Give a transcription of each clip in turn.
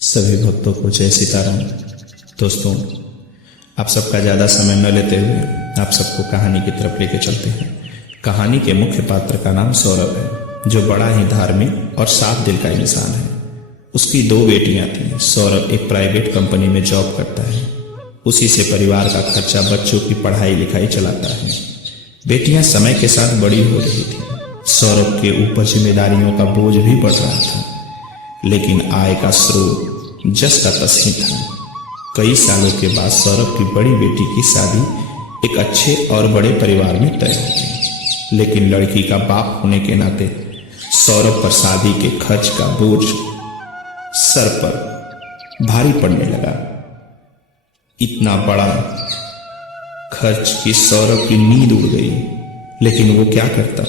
सभी भक्तों को जय सीताराम। दोस्तों, आप सबका ज़्यादा समय न लेते हुए आप सबको कहानी की तरफ लेके चलते हैं। कहानी के मुख्य पात्र का नाम सौरभ है, जो बड़ा ही धार्मिक और साफ दिल का इंसान है। उसकी 2 बेटियां थीं। सौरभ एक प्राइवेट कंपनी में जॉब करता है। उसी से परिवार का खर्चा, बच्चों की पढ़ाई लिखाई चलाता है। बेटियां समय के साथ बड़ी हो रही थी। सौरभ के ऊपर जिम्मेदारियों का बोझ भी बढ़ रहा था, लेकिन आय का स्रोत जस का तस ही था। कई सालों के बाद सौरभ की बड़ी बेटी की शादी एक अच्छे और बड़े परिवार में तय हो गई, लेकिन लड़की का बाप होने के नाते सौरभ पर शादी के खर्च का बोझ सर पर भारी पड़ने लगा। इतना बड़ा खर्च कि सौरभ की नींद उड़ गई, लेकिन वो क्या करता।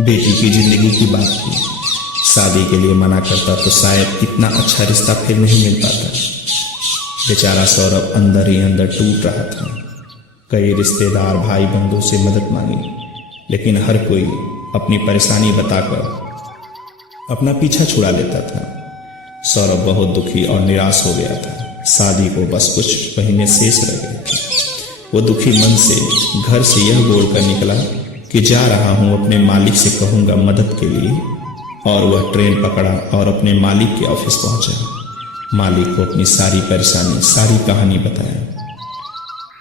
बेटी की जिंदगी की बात थी। शादी के लिए मना करता तो शायद इतना अच्छा रिश्ता फिर नहीं मिल पाता। बेचारा सौरभ अंदर ही अंदर टूट रहा था। कई रिश्तेदार, भाई बंधु से मदद मांगी, लेकिन हर कोई अपनी परेशानी बताकर अपना पीछा छुड़ा लेता था। सौरभ बहुत दुखी और निराश हो गया था। शादी को बस कुछ महीने शेष रह गए थे। वो दुखी मन से घर से यह बोलकर निकला कि जा रहा हूं, अपने मालिक से कहूंगा मदद के लिए। और वह ट्रेन पकड़ा और अपने मालिक के ऑफिस पहुंचा। मालिक को अपनी सारी परेशानी, सारी कहानी बताया,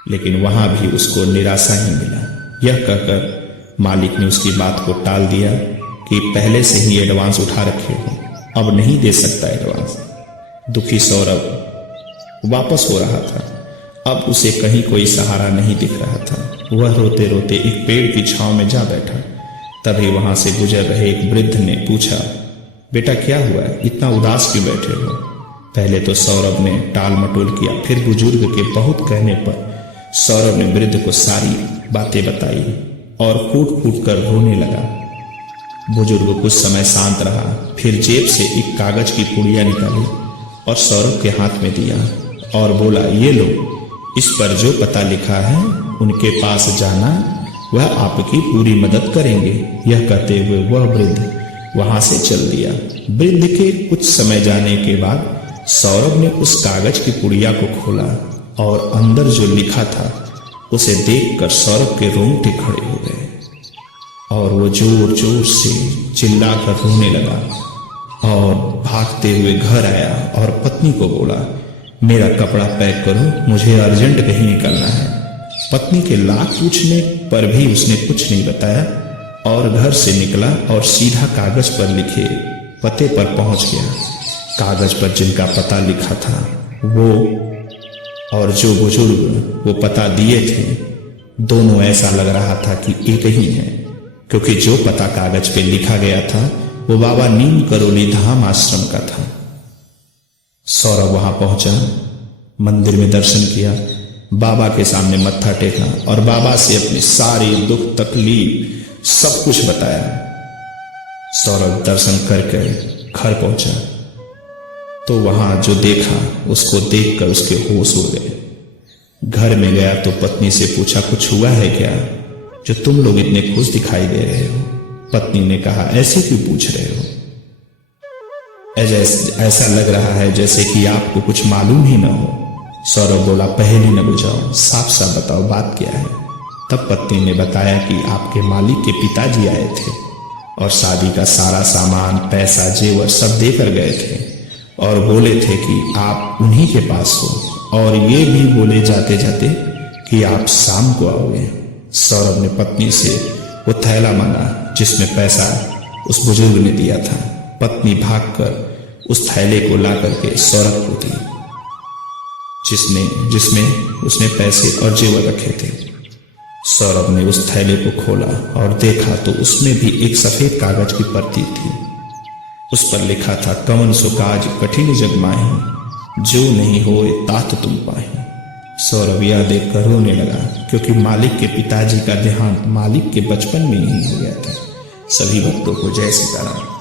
लेकिन वहां भी उसको निराशा ही मिला। यह कहकर मालिक ने उसकी बात को टाल दिया कि पहले से ही एडवांस उठा रखे हो, अब नहीं दे सकता एडवांस। दुखी सौरभ वापस हो रहा था। अब उसे कहीं कोई सहारा नहीं दिख रहा था। वह रोते रोते एक पेड़ की छांव में जा बैठा। तभी वहां से गुजर रहे एक वृद्ध ने पूछा, बेटा क्या हुआ है, इतना उदास क्यों बैठे हो। पहले तो सौरभ ने टाल मटोल किया, फिर बुजुर्ग के बहुत कहने पर सौरभ ने वृद्ध को सारी बातें बताई और फूट फूट कर रोने लगा। बुजुर्ग कुछ समय शांत रहा, फिर जेब से एक कागज की पुड़िया निकाली और सौरभ के हाथ में दिया और बोला, ये लो, इस पर जो पता लिखा है उनके पास जाना, वह आपकी पूरी मदद करेंगे। यह कहते हुए वह वृद्ध वहां से चल दिया। वृद्ध के कुछ समय जाने के बाद सौरभ ने उस कागज की पुड़िया को खोला और अंदर जो लिखा था उसे देखकर सौरभ के रोंगटे खड़े हो गए और वो जोर जोर से चिल्लाकर रोने लगा और भागते हुए घर आया और पत्नी को बोला, मेरा कपड़ा पैक करो, मुझे अर्जेंट कहीं निकलना है। पत्नी के लाख पूछने पर भी उसने कुछ नहीं बताया और घर से निकला और सीधा कागज पर लिखे पते पर पहुंच गया। कागज पर जिनका पता लिखा था वो और जो बुजुर्ग वो पता दिए थे, दोनों ऐसा लग रहा था कि एक ही है, क्योंकि जो पता कागज पे लिखा गया था वो बाबा नीम करोली धाम आश्रम का था। सौरभ वहां पहुंचा, मंदिर में दर्शन किया, बाबा के सामने मत्था टेका और बाबा से अपनी सारी दुख तकलीफ सब कुछ बताया। सौरभ दर्शन करके घर पहुंचा तो वहां जो देखा उसको देखकर उसके होश उड़ गए। घर में गया तो पत्नी से पूछा, कुछ हुआ है क्या, जो तुम लोग इतने खुश दिखाई दे रहे हो। पत्नी ने कहा, ऐसे क्यों पूछ रहे हो, ऐसा लग रहा है जैसे कि आपको कुछ मालूम ही ना हो। सौरभ बोला, पहले न बुझाओ, साफ साफ बताओ बात क्या है। तब पत्नी ने बताया कि आपके मालिक के पिताजी आए थे और शादी का सारा सामान, पैसा, जेवर सब देकर गए थे और बोले थे कि आप उन्हीं के पास हो, और ये भी बोले जाते जाते कि आप शाम को आओगे। सौरभ ने पत्नी से वो थैला मांगा जिसमें पैसा उस बुजुर्ग ने दिया था। पत्नी भागकर उस थैले को ला करके सौरभ को दी, जिसमें उसने पैसे और जेवर रखे थे। सौरभ ने उस थैले को खोला और देखा तो उसमें भी एक सफेद कागज की प्रति थी। उस पर लिखा था, कवन सो काज कठिन जग माहि, जो नहीं होए तात तुम पाहि। सौरभ यह देखकर रोने लगा, क्योंकि मालिक के पिताजी का देहांत मालिक के बचपन में ही हो गया था। सभी भक्तों को जय सीताराम।